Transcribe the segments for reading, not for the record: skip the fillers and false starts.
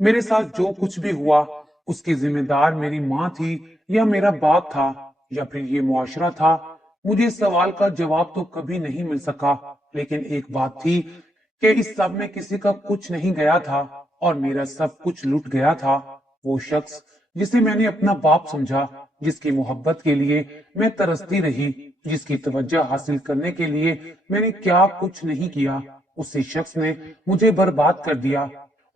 میرے ساتھ جو کچھ بھی ہوا اس کی ذمہ دار میری ماں تھی یا میرا باپ تھا یا پھر یہ معاشرہ تھا؟ مجھے اس سوال کا جواب تو کبھی نہیں مل سکا، لیکن ایک بات تھی کہ اس سب میں کسی کا کچھ نہیں گیا تھا اور میرا سب کچھ لٹ گیا تھا۔ وہ شخص جسے میں نے اپنا باپ سمجھا، جس کی محبت کے لیے میں ترستی رہی، جس کی توجہ حاصل کرنے کے لیے میں نے کیا کچھ نہیں کیا، اسی شخص نے مجھے برباد کر دیا۔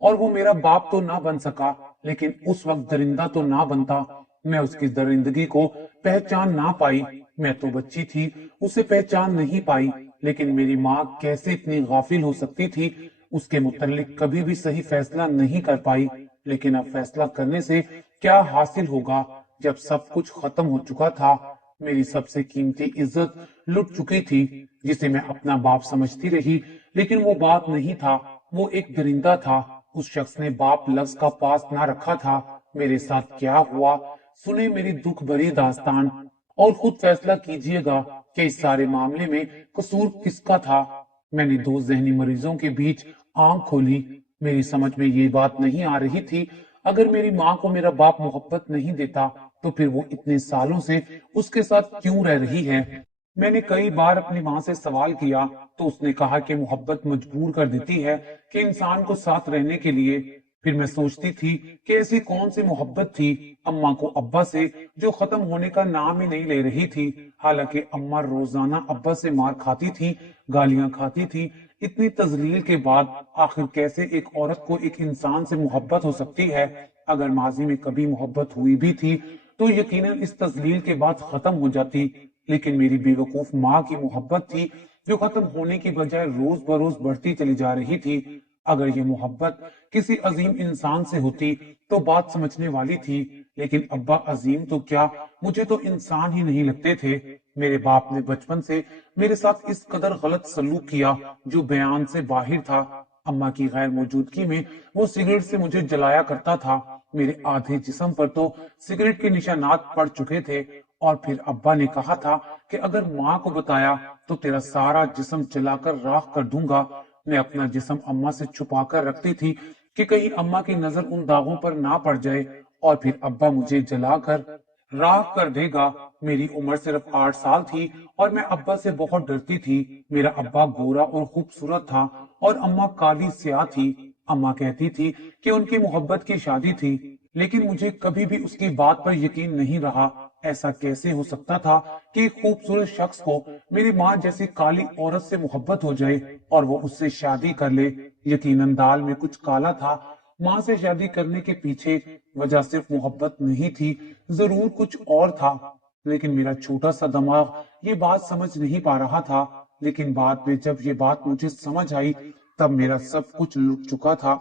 اور وہ میرا باپ تو نہ بن سکا، لیکن اس وقت درندہ تو نہ بنتا۔ میں اس کی درندگی کو پہچان نہ پائی، میں تو بچی تھی، اسے پہچان نہیں پائی، لیکن میری ماں کیسے اتنی غافل ہو سکتی تھی؟ اس کے متعلق کبھی بھی صحیح فیصلہ نہیں کر پائی۔ لیکن اب فیصلہ کرنے سے کیا حاصل ہوگا جب سب کچھ ختم ہو چکا تھا؟ میری سب سے قیمتی عزت لٹ چکی تھی، جسے میں اپنا باپ سمجھتی رہی، لیکن وہ باپ نہیں تھا، وہ ایک درندہ تھا۔ اس شخص نے باپ لفظ کا پاس نہ رکھا تھا۔ میرے ساتھ کیا ہوا؟ سنیں میری دکھ بھری داستان اور خود فیصلہ کیجئے گا کہ اس سارے معاملے میں قصور کس کا تھا۔ میں نے دو ذہنی مریضوں کے بیچ آنکھ کھولی۔ میری سمجھ میں یہ بات نہیں آ رہی تھی، اگر میری ماں کو میرا باپ محبت نہیں دیتا تو پھر وہ اتنے سالوں سے اس کے ساتھ کیوں رہ رہی ہے؟ میں نے کئی بار اپنی ماں سے سوال کیا تو اس نے کہا کہ محبت مجبور کر دیتی ہے کہ انسان کو ساتھ رہنے کے لیے۔ پھر میں سوچتی تھی کہ ایسی کون سی محبت تھی اماں کو ابا سے جو ختم ہونے کا نام ہی نہیں لے رہی تھی، حالانکہ اماں روزانہ ابا سے مار کھاتی تھی، گالیاں کھاتی تھی۔ اتنی تذلیل کے بعد آخر کیسے ایک عورت کو ایک انسان سے محبت ہو سکتی ہے؟ اگر ماضی میں کبھی محبت ہوئی بھی تھی تو یقیناً اس تذلیل کے بعد ختم ہو جاتی، لیکن میری بے وقوف ماں کی محبت تھی جو ختم ہونے کی بجائے روز بروز بڑھتی چلی جا رہی تھی۔ اگر یہ محبت کسی عظیم انسان سے ہوتی تو بات سمجھنے والی تھی، لیکن ابا عظیم تو کیا، مجھے تو انسان ہی نہیں لگتے تھے۔ میرے باپ نے بچپن سے میرے ساتھ اس قدر غلط سلوک کیا جو بیان سے باہر تھا۔ اماں کی غیر موجودگی میں وہ سگریٹ سے مجھے جلایا کرتا تھا۔ میرے آدھے جسم پر تو سگریٹ کے نشانات پڑ چکے تھے، اور پھر ابا نے کہا تھا کہ اگر ماں کو بتایا تو تیرا سارا جسم جلا کر راکھ کر دوں گا۔ میں اپنا جسم اماں سے چھپا کر رکھتی تھی کہ کہیں اماں کی نظر ان داغوں پر نہ پڑ جائے، اور پھر ابا مجھے جلا کر راکھ کر دے گا۔ میری عمر صرف 8 سال تھی اور میں ابا سے بہت ڈرتی تھی۔ میرا ابا گورا اور خوبصورت تھا اور اماں کالی سیاہ تھی۔ اماں کہتی تھی کہ ان کی محبت کی شادی تھی، لیکن مجھے کبھی بھی اس کی بات پر یقین نہیں رہا۔ ایسا کیسے ہو سکتا تھا کہ ایک خوبصورت شخص کو میری ماں جیسی کالی عورت سے محبت ہو جائے اور وہ اس سے شادی کر لے؟ یقیناً دال میں کچھ کالا تھا۔ ماں سے شادی کرنے کے پیچھے وجہ صرف محبت نہیں تھی، ضرور کچھ اور تھا، لیکن میرا چھوٹا سا دماغ یہ بات سمجھ نہیں پا رہا تھا۔ لیکن بعد میں جب یہ بات مجھے سمجھ آئی تب میرا سب کچھ لٹ چکا تھا۔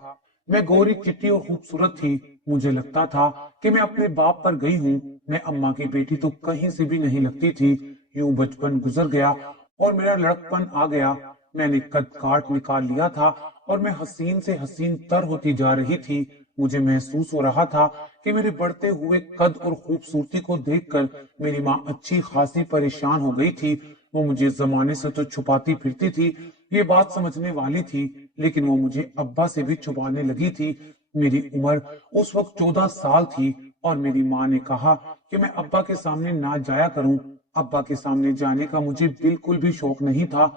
میں گوری چٹی اور خوبصورت تھی، مجھے لگتا تھا کہ میں اپنے باپ پر گئی ہوں۔ میں اماں کی بیٹی تو کہیں سے بھی نہیں لگتی تھی۔ یوں بچپن گزر گیا اور میرا لڑکپن آ گیا۔ میں نے قد کاٹ نکال لیا تھا اور میں حسین سے حسین تر ہوتی جا رہی تھی۔ مجھے محسوس ہو رہا تھا کہ میرے بڑھتے ہوئے قد اور خوبصورتی کو دیکھ کر میری ماں اچھی خاصی پریشان ہو گئی تھی۔ وہ مجھے زمانے سے تو چھپاتی پھرتی تھی، یہ بات سمجھنے والی تھی، لیکن وہ مجھے ابا سے بھی چھپانے لگی تھی۔ میری عمر اس وقت 14 سال تھی اور میری ماں نے کہا کہ میں ابا کے سامنے نہ جایا کروں۔ ابا کے سامنے جانے کا مجھے بالکل بھی شوق نہیں تھا۔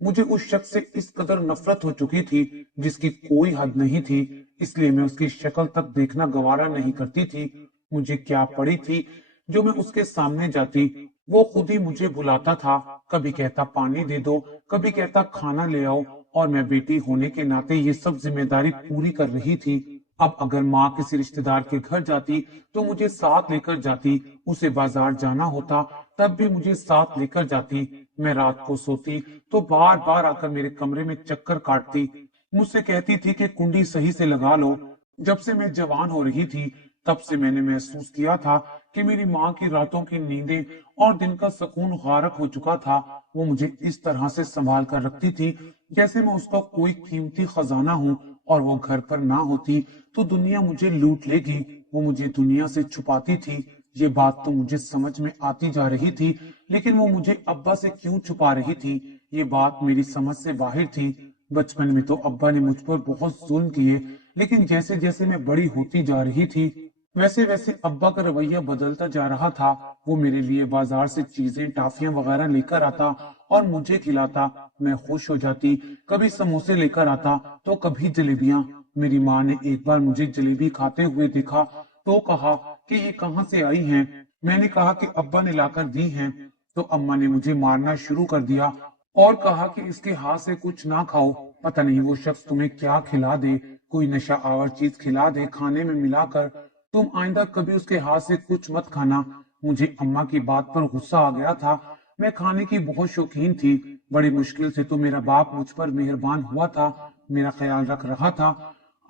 مجھے اس شخص سے اس قدر نفرت ہو چکی تھی جس کی کوئی حد نہیں تھی، اس لیے میں اس کی شکل تک دیکھنا گوارا نہیں کرتی تھی۔ مجھے کیا پڑی تھی جو میں اس کے سامنے جاتی؟ وہ خود ہی مجھے بلاتا تھا، کبھی کہتا پانی دے دو، کبھی کہتا کھانا لے آؤ، اور میں بیٹی ہونے کے ناطے یہ سب ذمہ داری پوری کر رہی تھی۔ اب اگر ماں کسی رشتہ دار کے گھر جاتی تو مجھے ساتھ لے کر جاتی، اسے بازار جانا ہوتا تب بھی مجھے ساتھ لے کر جاتی۔ میں رات کو سوتی تو بار بار آ کر میرے کمرے میں چکر کاٹتی، مجھ سے کہتی تھی کہ کنڈی صحیح سے لگا لو۔ جب سے میں جوان ہو رہی تھی تب سے میں نے محسوس کیا تھا کہ میری ماں کی راتوں کی نیندیں اور دن کا سکون غارق ہو چکا تھا۔ وہ مجھے اس طرح سے سنبھال کر رکھتی تھی جیسے میں اس کا کوئی قیمتی خزانہ ہوں، اور وہ گھر پر نہ ہوتی تو دنیا مجھے لوٹ لے گی۔ وہ مجھے دنیا سے چھپاتی تھی، یہ بات تو مجھے سمجھ میں آتی جا رہی تھی، لیکن وہ مجھے ابا سے کیوں چھپا رہی تھی؟ یہ بات میری سمجھ سے باہر تھی۔ بچپن میں تو ابا نے مجھ پر بہت ظلم کیے، लेकिन जैसे जैसे मैं बड़ी होती जा रही थी वैसे वैसे अब्बा का रवैया बदलता जा रहा था। वो मेरे लिए बाजार से चीजें टाफियां वगैरह लेकर आता और मुझे खिलाता। मैं खुश हो जाती। कभी समोसे लेकर आता तो कभी जलेबियां। मेरी माँ ने एक बार मुझे जलेबी खाते हुए देखा तो कहा कि ये कहाँ से आई हैं। मैंने कहा कि अब्बा ने लाकर दी हैं। तो अम्मा ने मुझे मारना शुरू कर दिया और कहा कि इसके हाथ से कुछ ना खाओ, पता नहीं वो शख्स तुम्हें क्या खिला दे, कोई नशा आवर चीज खिला दे खाने में मिलाकर। तुम आइंदा कभी उसके हाथ से कुछ मत खाना। मुझे अम्मा की बात पर गुस्सा आ गया था। मैं खाने की बहुत शौकीन थी। बड़ी मुश्किल से तो मेरा बाप मुझ पर मेहरबान हुआ था, मेरा ख्याल रख रहा था।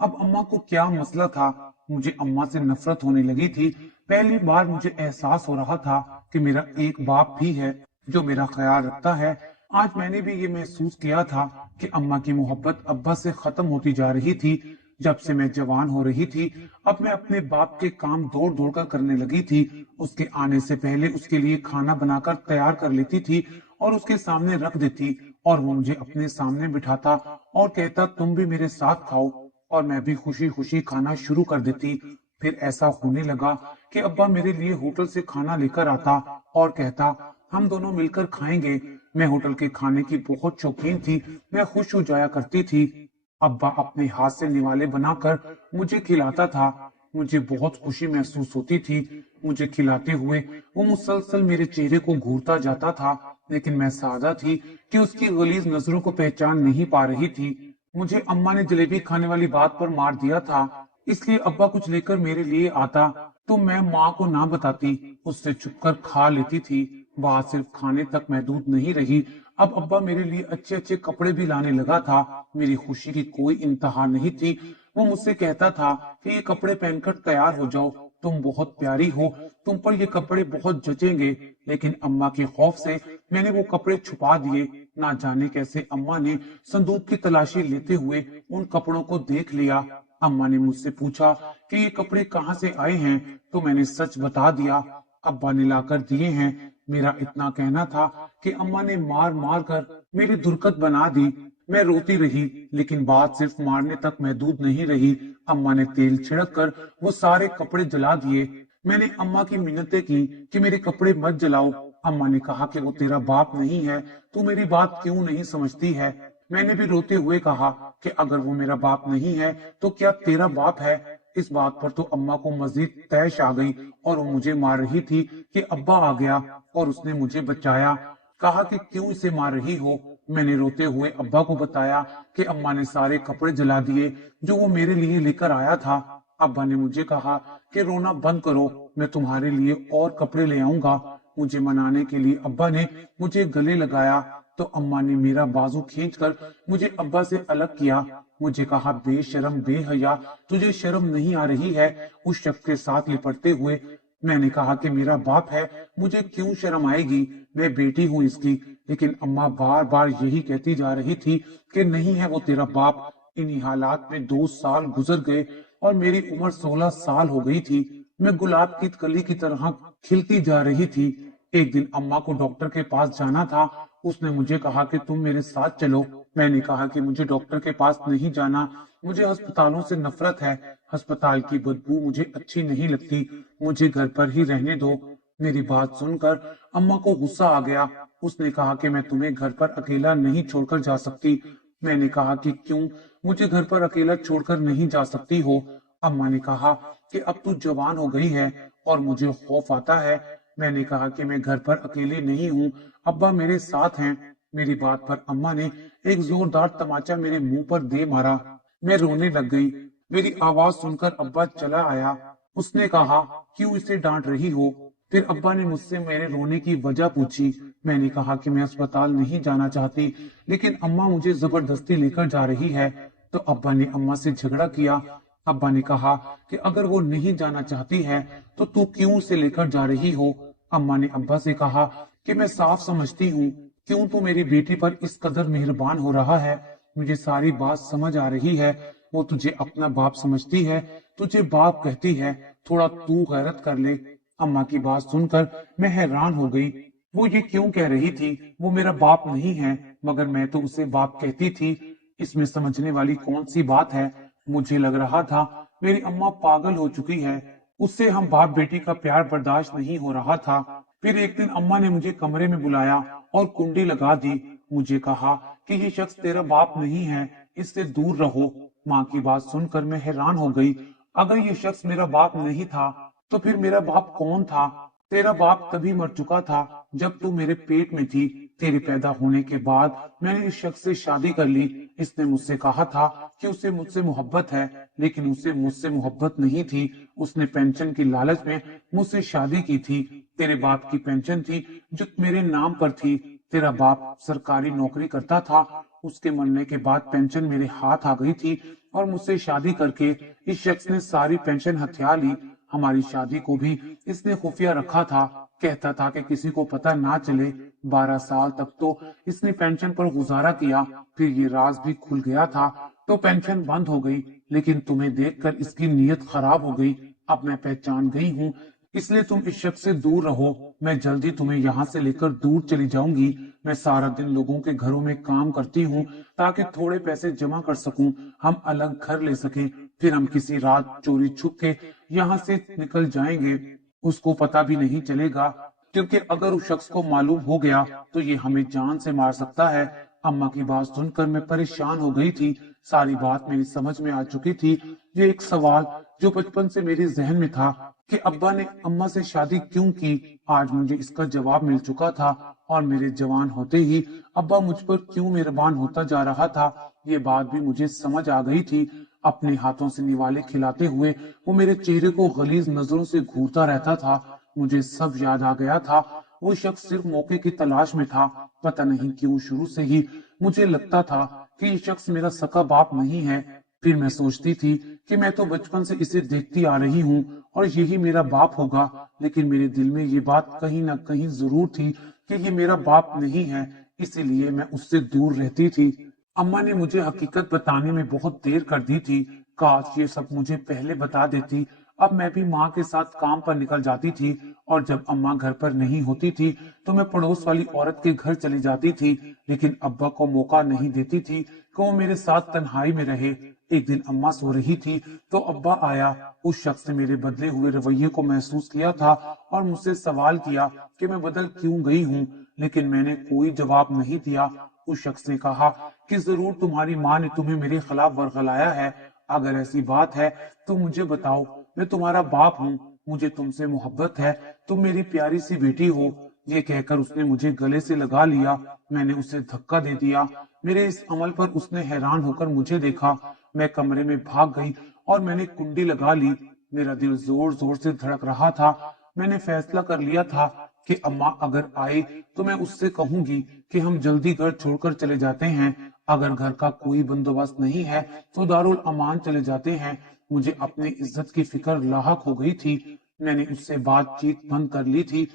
अब अम्मा को क्या मसला था। मुझे अम्मा से नफरत होने लगी थी। पहली बार मुझे एहसास हो रहा था कि मेरा एक बाप भी है जो मेरा ख्याल रखता है। आज मैंने भी ये महसूस किया था कि अम्मा की मोहब्बत अब्बा से खत्म होती जा रही थी। जब से मैं जवान हो रही थी अब मैं अपने बाप के काम दौड़ दौड़ कर करने लगी थी। उसके आने से पहले उसके लिए खाना बनाकर तैयार कर लेती थी और उसके सामने रख देती और वो मुझे अपने सामने बिठाता और कहता तुम भी मेरे साथ खाओ और मैं भी खुशी खुशी खाना शुरू कर देती। फिर ऐसा होने लगा कि अब्बा मेरे लिए होटल से खाना लेकर आता और कहता हम दोनों मिलकर खाएंगे। मैं होटल के खाने की बहुत शौकीन थी। मैं खुश हो जाया करती थी। अब्बा अपने हाथ से निवाले बनाकर मुझे खिलाता था। मुझे बहुत खुशी महसूस होती थी। मुझे खिलाते हुए वो मुसलसल मेरे चेहरे को घूरता जाता था, लेकिन मैं सादा थी कि उसकी गलीज नजरों को पहचान नहीं पा रही थी। मुझे अम्मा ने जलेबी खाने वाली बात पर मार दिया था, इसलिए अब्बा कुछ लेकर मेरे लिए आता तो मैं माँ को ना बताती, उससे छुपकर खा लेती थी। बात सिर्फ खाने तक महदूद नहीं रही। अब अब्बा मेरे लिए अच्छे अच्छे कपड़े भी लाने लगा था। मेरी खुशी की कोई इंतहा नहीं थी। वो मुझसे कहता था कि ये कपड़े पहनकर तैयार हो जाओ, तुम बहुत प्यारी हो, तुम पर ये कपड़े बहुत जचेंगे। लेकिन अम्मा के खौफ से मैंने वो कपड़े छुपा दिए। ना जाने कैसे अम्मा ने संदूक की तलाशी लेते हुए उन कपड़ों को देख लिया। अम्मा ने मुझसे पूछा कि ये कपड़े कहाँ से आए हैं, तो मैंने सच बता दिया। अब्बा ने लाकर दिए हैं। मेरा इतना कहना था कि अम्मा ने मार मार कर मेरी दुर्गत बना दी। मैं रोती रही, लेकिन बात सिर्फ मारने तक महदूद नहीं रही। अम्मा ने तेल छिड़क कर वो सारे कपड़े जला दिए। मैंने अम्मा की मिन्नतें की कि मेरे कपड़े मत जलाओ। अम्मा ने कहा कि वो तेरा बाप नहीं है, तू मेरी बात क्यों नहीं समझती है। मैंने भी रोते हुए कहा कि अगर वो मेरा बाप नहीं है तो क्या तेरा बाप है। इस बात पर तो अम्मा को मजीद तैश आ गई और वो मुझे मार रही थी कि अब्बा आ गया और उसने मुझे बचाया। कहा कि क्यों इसे मार रही हो। मैंने रोते हुए अब्बा को बताया कि अम्मा ने सारे कपड़े जला दिए जो वो मेरे लिए लेकर आया था। अब्बा ने मुझे कहा कि रोना बंद करो, मैं तुम्हारे लिए और कपड़े ले आऊंगा। मुझे मनाने के लिए अब्बा ने मुझे गले लगाया तो अम्मा ने मेरा बाजू खींचकर मुझे अब्बा से अलग किया। मुझे कहा बेशरम बेहया, तुझे शर्म नहीं आ रही है उस शख्स के साथ लिपटते हुए। मैंने कहा कि मेरा बाप है, मुझे क्यों शर्म आएगी, मैं बेटी हूँ इसकी। लेकिन अम्मा बार बार यही कहती जा रही थी कि नहीं है वो तेरा बाप। इन्हीं हालात में 2 साल गुजर गए और मेरी उम्र 16 साल हो गई थी। मैं गुलाब की कली की तरह खिलती जा रही थी। एक दिन अम्मा को डॉक्टर के पास जाना था। उसने मुझे कहा कि तुम मेरे साथ चलो। मैंने कहा कि मुझे डॉक्टर के पास नहीं जाना, मुझे अस्पतालों से नफरत है। अस्पताल की बदबू मुझे अच्छी नहीं लगती, मुझे घर पर ही रहने दो। मेरी बात सुनकर अम्मा को गुस्सा आ गया। उसने कहा कि मैं तुम्हें घर पर अकेला नहीं छोड़कर जा सकती। मैंने कहा कि क्यों, मुझे घर पर अकेला छोड़कर नहीं जा सकती हो। अम्मा ने कहा कि अब तू जवान हो गई है और मुझे खौफ आता है। मैंने कहा कि मैं घर पर अकेले नहीं हूँ, अब्बा मेरे साथ हैं। मेरी बात पर अम्मा ने एक जोरदार तमाचा मेरे मुंह पर दे मारा। मैं रोने लग गई। मेरी आवाज सुनकर अब्बा चला आया। उसने कहा क्यों इसे डांट रही हो। फिर अब्बा ने मुझसे मेरे रोने की वजह पूछी। मैंने कहा कि मैं अस्पताल नहीं जाना चाहती, लेकिन अम्मा मुझे जबरदस्ती लेकर जा रही है। तो अब्बा ने अम्मा से झगड़ा किया। अब्बा ने कहा कि अगर वो नहीं जाना चाहती है तो तू क्यों उसे लेकर जा रही हो। अम्मा ने अब्बा से कहा कि मैं साफ समझती हूँ क्यों तू मेरी बेटी पर इस कदर मेहरबान हो रहा है। मुझे सारी बात समझ आ रही है। वो तुझे अपना बाप समझती है, तुझे बाप कहती है, थोड़ा तू गैरत कर ले। अम्मा की बात सुनकर मैं हैरान हो गई। वो ये क्यों कह रही थी, वो मेरा बाप नहीं है, मगर मैं तो उसे बाप कहती थी। इसमें समझने वाली कौन सी बात है। मुझे लग रहा था मेरी अम्मा पागल हो चुकी है, उससे हम बाप बेटी का प्यार बर्दाश्त नहीं हो रहा था। फिर एक दिन अम्मा ने मुझे कमरे में बुलाया और कुंडी लगा दी। मुझे कहा कि ये शख्स तेरा बाप नहीं है, इससे दूर रहो। माँ की बात सुनकर मैं हैरान हो गई। अगर ये शख्स मेरा बाप नहीं था तो फिर मेरा बाप कौन था? तेरा बाप तभी मर चुका था जब तू मेरे पेट में थी। तेरे पैदा होने के बाद मैंने इस शख्स से शादी कर ली। इसने मुझसे कहा था कि उसे मुझसे मोहब्बत है, लेकिन उसे मुझसे मोहब्बत नहीं थी। उसने पेंशन की लालच में मुझसे शादी की थी। तेरे बाप की पेंशन थी जो मेरे नाम पर थी। तेरा बाप सरकारी नौकरी करता था। उसके मरने के बाद पेंशन मेरे हाथ आ गई थी और मुझसे शादी करके इस शख्स ने सारी पेंशन हथिया ली। हमारी शादी को भी इसने खुफिया रखा था। कहता था कि किसी को पता ना चले। 12 साल तक तो इसने पेंशन पर गुजारा किया। फिर ये राज भी खुल गया था तो पेंशन बंद हो गई। लेकिन तुम्हें देखकर इसकी नीयत खराब हो गई। अब मैं पहचान गई हूँ, इसलिए तुम इस शख्स से दूर रहो। मैं जल्दी तुम्हें यहाँ से लेकर दूर चली जाऊंगी। मैं सारा दिन लोगों के घरों में काम करती हूँ ताकि थोड़े पैसे जमा कर सकूं, हम अलग घर ले सकें। फिर हम किसी रात चोरी छुप के यहाँ से निकल जाएंगे। उसको पता भी नहीं चलेगा, क्योंकि अगर उस शख्स को मालूम हो गया तो ये हमें जान से मार सकता है। अम्मा की बात सुनकर मैं परेशान हो गई थी। सारी बात मेरी समझ में आ चुकी थी। ये एक सवाल जो बचपन से मेरे जहन में था कि अब्बा ने अम्मा से शादी क्यों की, आज मुझे इसका जवाब मिल चुका था। और मेरे जवान होते ही अब्बा मुझ पर क्यों मेहरबान होता जा रहा था, ये बात भी मुझे समझ आ गई थी। अपने हाथों से निवाले खिलाते हुए वो मेरे चेहरे को गलीज नजरों से घूरता रहता था। मुझे सब याद आ गया था। वो शख्स सिर्फ मौके की तलाश में था। पता नहीं क्यों शुरू से ही मुझे लगता था कि ये शख्स मेरा सका बाप नहीं है। फिर मैं सोचती थी कि मैं तो बचपन से इसे देखती आ रही हूँ और यही मेरा बाप होगा। लेकिन मेरे दिल में ये बात कहीं ना कहीं जरूर थी कि ये मेरा बाप नहीं है, इसीलिए मैं उससे दूर रहती थी। अम्मा ने मुझे हकीकत बताने में बहुत देर कर दी थी। काश ये सब मुझे पहले बता देती। अब मैं भी माँ के साथ काम पर निकल जाती थी और जब अम्मा घर पर नहीं होती थी तो मैं पड़ोस वाली औरत के घर चली जाती थी। लेकिन अब्बा को मौका नहीं देती थी कि वो मेरे साथ तन्हाई में रहे। एक दिन अम्मा सो रही थी तो अब्बा आया। उस शख्स ने मेरे बदले हुए रवैये को महसूस किया था और मुझसे सवाल किया कि मैं बदल क्यों गई हूँ, लेकिन मैंने कोई जवाब नहीं दिया। उस शख्स ने कहा कि जरूर तुम्हारी माँ ने तुम्हें मेरे खिलाफ वर्गलाया है। अगर ऐसी बात है तो मुझे बताओ, मैं तुम्हारा बाप हूँ, मुझे तुमसे मोहब्बत है, तुम मेरी प्यारी सी बेटी हो। ये कहकर उसने मुझे गले से लगा लिया। मैंने उसे धक्का दे दिया। मेरे इस अमल पर उसने हैरान होकर मुझे देखा। मैं कमरे में भाग गई और मैंने कुंडी लगा ली। मेरा दिल जोर जोर से धड़क रहा था। मैंने फैसला कर लिया था कि अम्मा अगर आए तो मैं उससे कहूंगी कि हम जल्दी घर छोड़कर चले जाते हैं। अगर घर का कोई बंदोबस्त नहीं है तो दारुल अमान चले जाते हैं। मुझे अपनी इज्जत की फिक्र लाहक हो गई थी। मैंने उससे बातचीत बंद कर ली थी।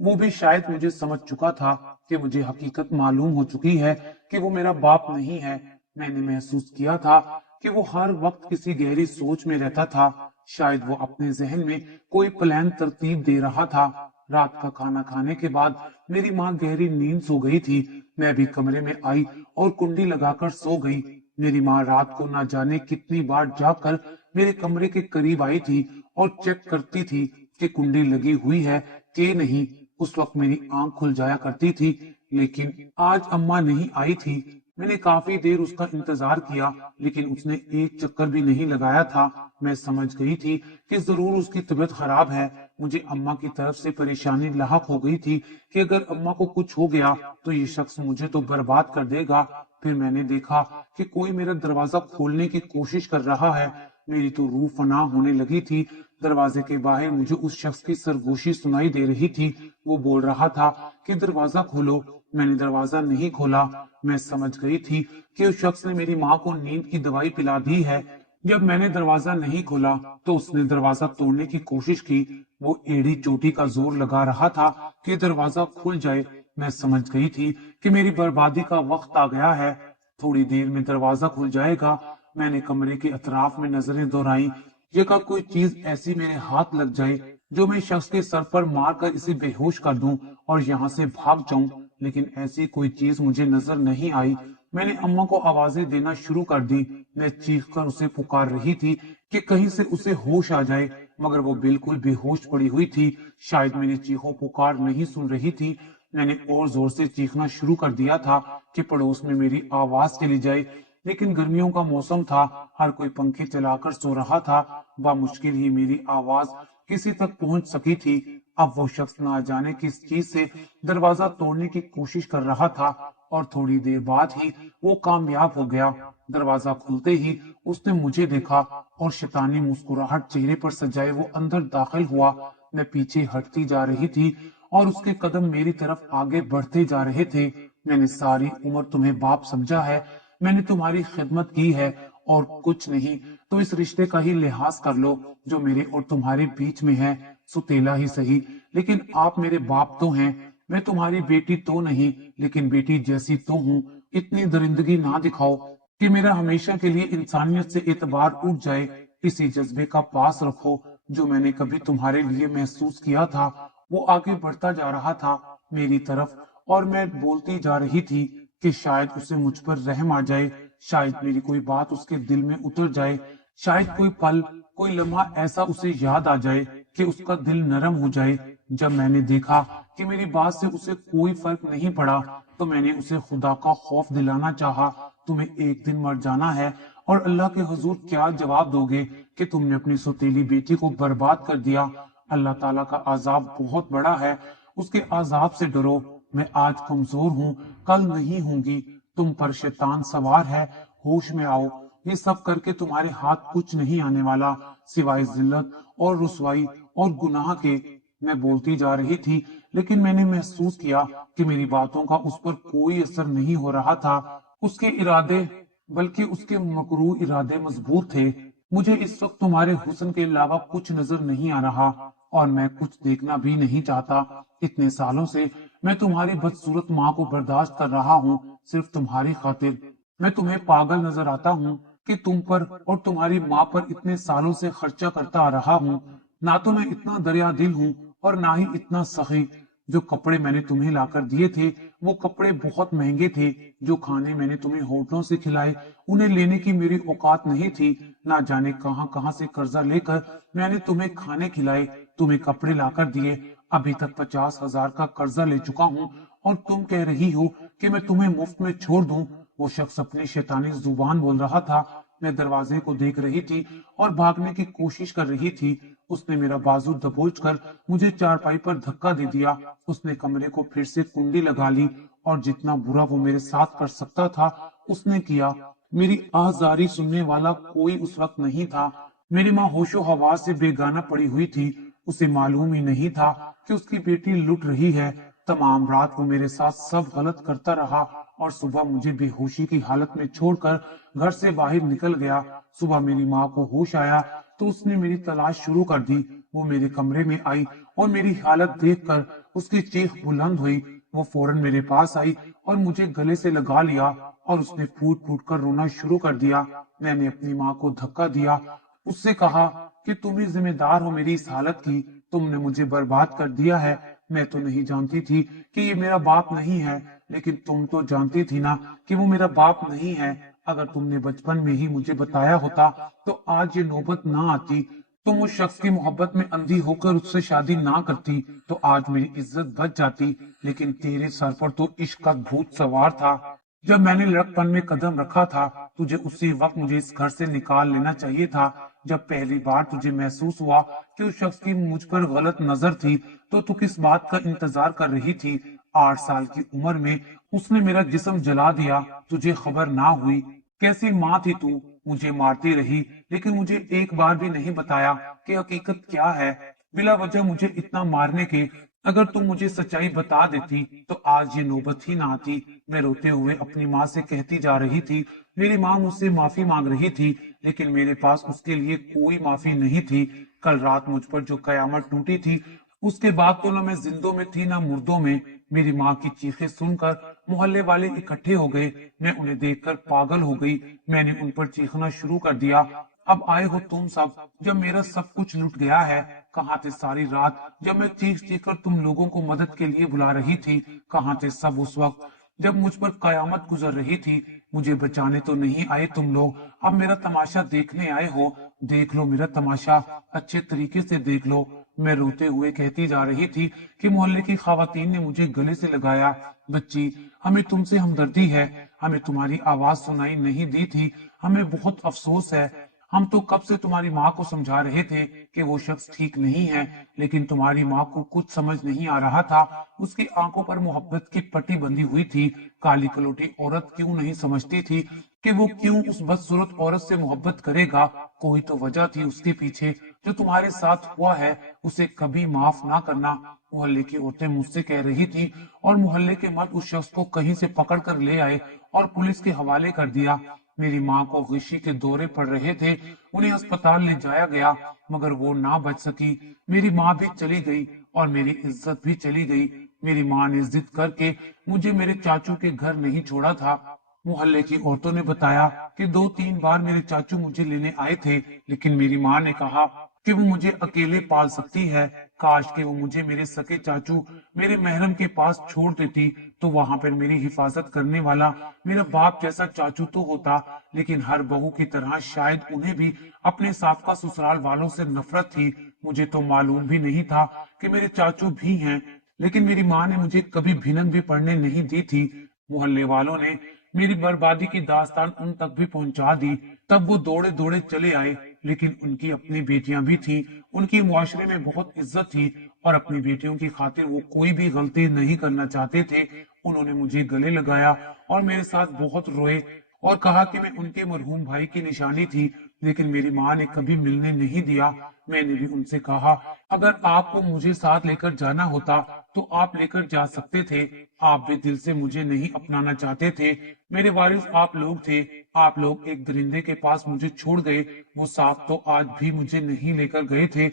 वो भी शायद मुझे समझ चुका था कि मुझे हकीकत मालूम हो चुकी है कि वो मेरा बाप नहीं है। मैंने महसूस किया था कि वो हर वक्त किसी गहरी सोच में रहता था। शायद वो अपने जहन में कोई प्लान तरतीब दे रहा था। रात का खाना खाने के बाद मेरी माँ गहरी नींद सो गई थी। मैं भी कमरे में आई और कुंडी लगाकर सो गई। मेरी माँ रात को ना जाने कितनी बार जाकर मेरे कमरे के करीब आई थी और चेक करती थी कि कुंडी लगी हुई है कि नहीं। उस वक्त मेरी आंख खुल जाया करती थी। लेकिन आज अम्मा नहीं आई थी। मैंने काफी देर उसका इंतजार किया, लेकिन उसने एक चक्कर भी नहीं लगाया था। मैं समझ गई थी कि जरूर उसकी तबीयत खराब है। मुझे अम्मा की तरफ से परेशानी लाहक हो गई थी कि अगर अम्मा को कुछ हो गया तो ये शख्स मुझे तो बर्बाद कर देगा। फिर मैंने देखा कि कोई मेरा दरवाजा खोलने की कोशिश कर रहा है। मेरी तो रूह फना होने लगी थी। दरवाजे के बाहर मुझे उस शख्स की सरगोशी सुनाई दे रही थी। वो बोल रहा था कि दरवाजा खोलो। मैंने दरवाजा नहीं खोला। मैं समझ गई थी कि उस शख्स ने मेरी माँ को नींद की दवाई पिला दी है। जब मैंने दरवाजा नहीं खोला तो उसने दरवाजा तोड़ने की कोशिश की। वो एड़ी चोटी का जोर लगा रहा था कि दरवाजा खुल जाए। मैं समझ गई थी कि मेरी बर्बादी का वक्त आ गया है। थोड़ी देर में दरवाजा खुल जाएगा। मैंने कमरे के अतराफ में नजरें दौड़ाई। जगह कोई चीज ऐसी मेरे हाथ लग जाए जो मैं शख्स के सर पर मारकर इसे बेहोश कर दूं और यहाँ से भाग जाऊं, लेकिन ऐसी कोई चीज मुझे नजर नहीं आई। میں نے अम्मा को आवाजें देना शुरू कर दी। मैं चीख कर उसे पुकार रही थी कि कहीं से उसे होश आ जाए, मगर वो बिल्कुल बेहोश पड़ी हुई थी। शायद मेरी चीखों पुकार नहीं सुन रही थी। मैंने और जोर से चीखना शुरू कर दिया था कि पड़ोस में मेरी आवाज चली जाए, लेकिन गर्मियों का मौसम था, हर कोई पंखे चलाकर सो रहा था। मुश्किल ही मेरी आवाज किसी तक पहुंच सकी थी। अब वो शख्स ना जाने किस चीज से दरवाजा तोड़ने की कोशिश कर रहा था, और थोड़ी देर बाद ही वो कामयाब हो गया। दरवाजा खुलते ही उसने मुझे देखा और शैतानी मुस्कुराहट चेहरे पर सजाए वो अंदर दाखिल हुआ। मैं पीछे हटती जा रही थी और उसके कदम मेरी तरफ आगे बढ़ते जा रहे थे। मैंने सारी उम्र तुम्हें बाप समझा है, मैंने तुम्हारी खिदमत की है और कुछ नहीं, तो इस रिश्ते का ही लिहाज कर लो जो मेरे और तुम्हारे बीच में है। सुतेला ही सही, लेकिन आप मेरे बाप तो हैं। मैं तुम्हारी बेटी तो नहीं, लेकिन बेटी जैसी तो हूँ। इतनी दरिंदगी ना दिखाओ कि मेरा हमेशा के लिए इंसानियत से एतबार उठ जाए। इसी जज्बे का पास रखो जो मैंने कभी तुम्हारे लिए महसूस किया था। वो आगे बढ़ता जा रहा था मेरी तरफ, और मैं बोलती जा रही थी कि शायद उसे मुझ पर रहम आ जाए, शायद मेरी कोई बात उसके दिल में उतर जाए, शायद कोई पल, कोई लम्हा ऐसा उसे याद आ जाए कि उसका दिल नरम हो जाए। जब मैंने देखा कि मेरी बात से उसे कोई फर्क नहीं पड़ा, तो मैंने उसे खुदा का खौफ दिलाना चाहा। तुम्हें एक दिन मर जाना है, और अल्लाह के हुजूर क्या जवाब दोगे कि तुमने अपनी सौतेली बेटी को बर्बाद कर दिया। अल्लाह ताला का अजाब बहुत बड़ा है, उसके अजाब से डरो। मैं आज कमजोर हूँ, कल नहीं होंगी। तुम पर शैतान सवार है, होश में आओ। ये सब करके तुम्हारे हाथ कुछ नहीं आने वाला सिवाय जिल्लत और रुसवाई और गुनाह के। मैं बोलती जा रही थी, लेकिन मैंने महसूस किया कि मेरी बातों का उस पर कोई असर नहीं हो रहा था। उसके इरादे, बल्कि उसके मकरू इरादे मजबूत थे। मुझे इस वक्त तुम्हारे हुस्न के अलावा कुछ नजर नहीं आ रहा, और मैं कुछ देखना भी नहीं चाहता। इतने सालों से मैं तुम्हारी बदसूरत माँ को बर्दाश्त कर रहा हूँ, सिर्फ तुम्हारी खातिर। मैं तुम्हें पागल नजर आता हूँ कि तुम पर और तुम्हारी माँ पर इतने सालों से खर्चा करता आ रहा हूँ। ना तो मैं इतना दरिया दिल हूँ और ना ही इतना सखी। जो कपड़े मैंने तुम्हें लाकर दिए थे वो कपड़े बहुत महंगे थे। जो खाने मैंने तुम्हें होटलों से खिलाए उन्हें लेने की मेरी औकात नहीं थी। ना जाने कहां कहां से कर्जा लेकर मैंने तुम्हें खाने खिलाए, तुम्हें कपड़े लाकर दिए। अभी तक 50,000 का कर्जा ले चुका हूँ, और तुम कह रही हो कि मैं तुम्हें मुफ्त में छोड़ दूं। वो शख्स अपनी शैतानी जुबान बोल रहा था। मैं दरवाजे को देख रही थी और भागने की कोशिश कर रही थी। उसने मेरा बाजू दबोचकर मुझे चारपाई पर धक्का दे दिया। उसने कमरे को फिर से कुंडी लगा ली, और जितना बुरा वो मेरे साथ कर सकता था उसने किया। मेरी आहजारी सुनने वाला कोई उस वक्त नहीं था। मेरी माँ होशो हवास से बेगाना पड़ी हुई थी। उसे मालूम ही नहीं था कि उसकी बेटी लुट रही है। तमाम रात वो मेरे साथ सब गलत करता रहा, और सुबह मुझे बेहोशी की हालत में छोड़कर घर से बाहर निकल गया। सुबह मेरी माँ को होश आया तो उसने मेरी तलाश शुरू कर दी। वो मेरे कमरे में आई और मेरी हालत देखकर उसकी चीख बुलंद हुई। वो फौरन मेरे पास आई और मुझे गले से लगा लिया, और उसने फूट फूट कर रोना शुरू कर दिया। मैंने अपनी माँ को धक्का दिया, उससे कहा कि तुम ही जिम्मेदार हो मेरी इस हालत की, तुमने मुझे बर्बाद कर दिया है। मैं तो नहीं जानती थी कि ये मेरा बाप नहीं है, लेकिन तुम तो जानती थी ना कि वो मेरा बाप नहीं है। अगर तुमने बचपन में ही मुझे बताया होता तो आज ये नौबत ना आती। तुम उस शख्स की मोहब्बत में अंधी होकर उससे शादी ना करती तो आज मेरी इज्जत बच जाती, लेकिन तेरे सर पर तो इश्क का भूत सवार था। जब मैंने लड़कपन में कदम रखा था तुझे उसी वक्त मुझे इस घर से निकाल लेना चाहिए था। जब पहली बार तुझे महसूस हुआ कि उस शख्स की मुझ पर गलत नजर थी तो तू किस बात का इंतजार कर रही थी। 8 साल की उम्र में उसने मेरा जिस्म जला दिया, तुझे खबर ना हुई। कैसी माँ थी तू, मुझे मारती रही, लेकिन मुझे एक बार भी नहीं बताया कि हकीकत क्या है। बिला वजह मुझे इतना मारने के, अगर तुम मुझे सच्चाई बता देती तो आज ये नौबत ही ना आती। मैं रोते हुए अपनी माँ से कहती जा रही थी। मेरी माँ मुझसे माफी मांग रही थी, लेकिन मेरे पास उसके लिए कोई माफी नहीं थी। कल रात मुझ पर जो कयामत टूटी थी उसके बाद तो ना मैं जिंदों में थी ना मुर्दों में। मेरी माँ की चीखें सुनकर मोहल्ले वाले इकट्ठे हो गए। मैं उन्हें देखकर पागल हो गई। मैंने उन पर चीखना शुरू कर दिया। अब आए हो तुम सब जब मेरा सब कुछ लुट गया है। कहाँ थे सारी रात जब मैं चीख चीख कर तुम लोगों को मदद के लिए बुला रही थी। कहाँ थे सब उस वक्त जब मुझ पर कयामत गुजर रही थी। मुझे बचाने तो नहीं आए तुम लोग, अब मेरा तमाशा देखने आए हो। देख लो मेरा तमाशा, अच्छे तरीके से देख लो। मैं रोते हुए कहती जा रही थी कि मोहल्ले की खवातीन ने मुझे गले से लगाया। बच्ची, हमें तुमसे हमदर्दी है, हमें तुम्हारी आवाज सुनाई नहीं दी थी, हमें बहुत अफसोस है। हम तो कब से तुम्हारी माँ को समझा रहे थे कि वो शख्स ठीक नहीं है, लेकिन तुम्हारी माँ को कुछ समझ नहीं आ रहा था। उसकी आंखों पर मोहब्बत की पट्टी बंधी हुई थी। काली कलोटी औरत क्यों नहीं समझती थी कि वो क्यों उस बदसूरत औरत से मोहब्बत करेगा। कोई तो वजह थी उसके पीछे। जो तुम्हारे साथ हुआ है उसे कभी माफ ना करना, मोहल्ले की औरतें मुझसे कह रही थी। और मोहल्ले के मर्द उस शख्स को कहीं से पकड़ कर ले आए और पुलिस के हवाले कर दिया। मेरी माँ को गिशी के दौरे पड़ रहे थे, उन्हें अस्पताल ले जाया गया, मगर वो ना बच सकी। मेरी माँ भी चली गई और मेरी इज्जत भी चली गई। मेरी माँ ने जिद करके मुझे मेरे चाचू के घर नहीं छोड़ा था। मोहल्ले की औरतों ने बताया कि 2-3 बार मेरे चाचू मुझे लेने आए थे, लेकिन मेरी माँ ने कहा कि वो मुझे अकेले पाल सकती है। काश कि वो मुझे मेरे सके चाचू, मेरे महरम के पास छोड़ देती, तो वहां पर मेरी हिफाजत करने वाला मेरा बाप जैसा चाचू तो होता। लेकिन हर बहू की तरह शायद उन्हें भी अपने साबका ससुराल वालों से नफरत थी। मुझे तो मालूम भी नहीं था कि मेरे चाचू भी हैं, लेकिन मेरी माँ ने मुझे कभी भिनक भी पढ़ने नहीं दी थी। मोहल्ले वालों ने मेरी बर्बादी की दास्तान उन तक भी पहुंचा दी। तब वो दौड़े दौड़े चले आए, लेकिन उनकी अपनी बेटियां भी थी। उनकी मुआशरे में बहुत इज्जत थी और अपनी बेटियों की खातिर वो कोई भी गलती नहीं करना चाहते थे। उन्होंने मुझे गले लगाया और मेरे साथ बहुत रोए और कहा कि मैं उनके मरहूम भाई की निशानी थी, लेकिन मेरी माँ ने कभी मिलने नहीं दिया। मैंने भी उनसे कहा, अगर आपको मुझे साथ लेकर जाना होता तो आप लेकर जा सकते थे। आप भी दिल से मुझे नहीं अपनाना चाहते थे। मेरे वारिस आप लोग थे। आप लोग एक दरिंदे के पास मुझे छोड़ गए। वो साथ तो आज भी मुझे नहीं लेकर गए थे,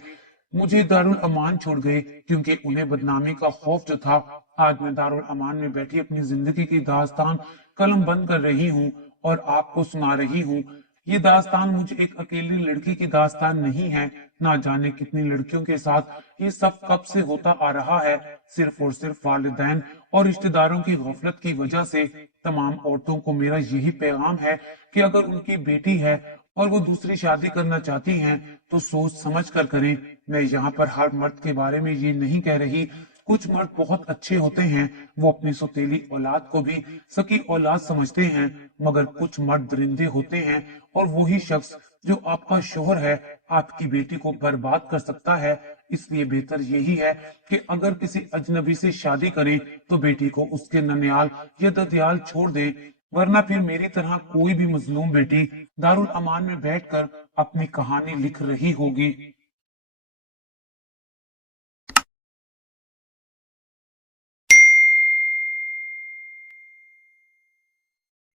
मुझे दारुल अमान छोड़ गए, क्योंकि उन्हें बदनामी का खौफ जो था। आज मैं दारुल अमान में बैठी अपनी जिंदगी की दास्तान कलम बंद कर रही हूँ और आपको सुना रही हूँ। ये दास्तान मुझे एक अकेली लड़की की दास्तान नहीं है। ना जाने कितनी लड़कियों के साथ ये सब कब से होता आ रहा है। सिर्फ और सिर्फ वालिदैन और रिश्तेदारों की गफलत की वजह से। तमाम औरतों को मेरा यही पैगाम है कि अगर उनकी बेटी है और वो दूसरी शादी करना चाहती हैं तो सोच समझ कर करें। मैं यहाँ पर हर मर्द के बारे में ये नहीं कह रही। कुछ मर्द बहुत अच्छे होते हैं, वो अपनी सौतेली औलाद को भी सकी औलाद समझते हैं, मगर कुछ मर्द दरिंदे होते हैं और वही शख्स जो आपका शोहर है आपकी बेटी को बर्बाद कर सकता है। इसलिए बेहतर यही है कि अगर किसी अजनबी से शादी करें तो बेटी को उसके ननियाल या ददियाल छोड़ दें, वरना फिर मेरी तरह कोई भी मजलूम बेटी दारुल अमान में बैठकर अपनी कहानी लिख रही होगी।